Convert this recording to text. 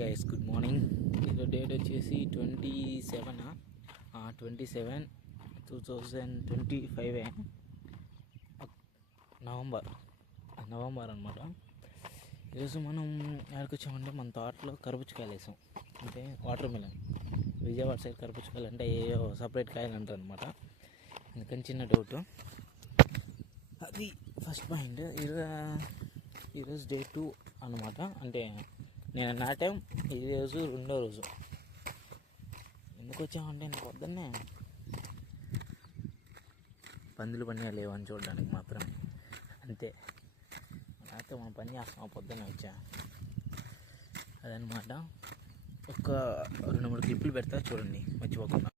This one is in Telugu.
Guys, good morning. ఈరోజు డేట్ వచ్చేసి 27/2025 నవంబర్ అనమాట. ఈరోజు మనం ఎక్కడికి వచ్చామంటే మన తోటలో కర్బూజకాయలు వేసాం. అంటే వాటర్ మిలన్. విజయవాడ సైడ్ కర్బూజకాయలు అంటే ఏవో సపరేట్ కాయలు అంటారు అనమాట. అందుకని చిన్న డౌట్. అది ఫస్ట్ పాయింట్. ఈరోజు డే 2 అనమాట. అంటే నేను నాటాం, ఈరోజు రెండో రోజు. ఎందుకు వచ్చామంటే నేను పొద్దున్నే పందులు పని లేవని చూడడానికి మాత్రమే, అంతే. అయితే మనం పని చేస్తాం, పొద్దున్నే వచ్చా అదనమాట. ఒక 2-3 క్లిప్పులు పెడతా చూడండి, మర్చిపోకుండా.